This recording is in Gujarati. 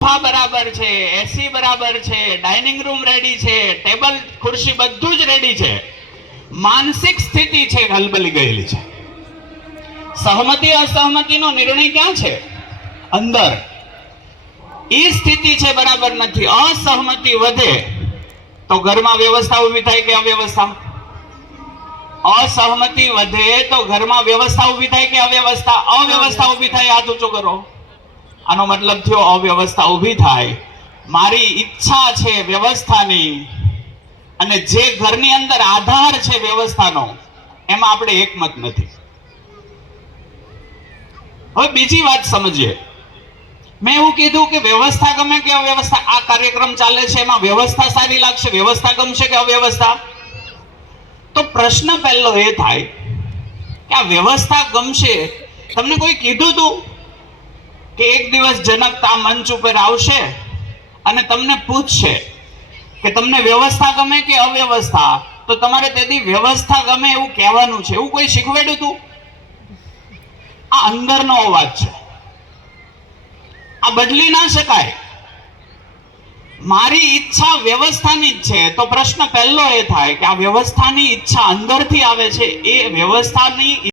સોફા બરાબર છે, એસી બરાબર છે, ડાઇનિંગ રૂમ રેડી છે, ટેબલ ખુરશી બધું જ રેડી છે, માનસિક સ્થિતિ છે હલબલી ગયેલી છે. સહમતિ અસહમતિનો નિર્ણય ક્યાં છે? અંદર. એ સ્થિતિ છે બરાબર નથી. અસહમતિ વધે તો ઘરમાં વ્યવસ્થા ઊભી થાય કે અવ્યવસ્થા? અસહમતિ વધે તો ઘરમાં વ્યવસ્થા ઊભી થાય કે અવ્યવસ્થા? અવ્યવસ્થા ઊભી થાય. હાથ ઊંચો કરો. આનો મતલબ થયો અવ્યવસ્થા ઊભી થાય. મારી ઈચ્છા છે વ્યવસ્થાની અને જે ઘરની અંદર આધાર છે વ્યવસ્થાનો એમાં આપણે એકમત નથી. હવે બીજી વાત સમજીએ. મેં એવું કીધું કે વ્યવસ્થા ગમે કે અવ્યવસ્થા? આ કાર્યક્રમ ચાલે છે એમાં વ્યવસ્થા સારી લાગશે, વ્યવસ્થા ગમશે કે અવ્યવસ્થા? તો પ્રશ્ન પહેલો એ થાય કે આ વ્યવસ્થા ગમશે. તમને કોઈ કીધું તું કે એક દિવસ જનકતા મંચ ઉપર આવશે અને તમને પૂછશે કે તમને વ્યવસ્થા ગમે કે અવ્યવસ્થા? તો તમારે તેથી વ્યવસ્થા ગમે એવું કહેવાનું છે. એવું કોઈ શીખવાડ્યું તું? આ અંદરનો અવાજ છે, આ બદલી ના શકાય. મારી ઈચ્છા વ્યવસ્થાની જ છે. તો પ્રશ્ન પહેલો એ થાય કે આ વ્યવસ્થાની ઈચ્છા અંદરથી આવે છે, એ વ્યવસ્થાની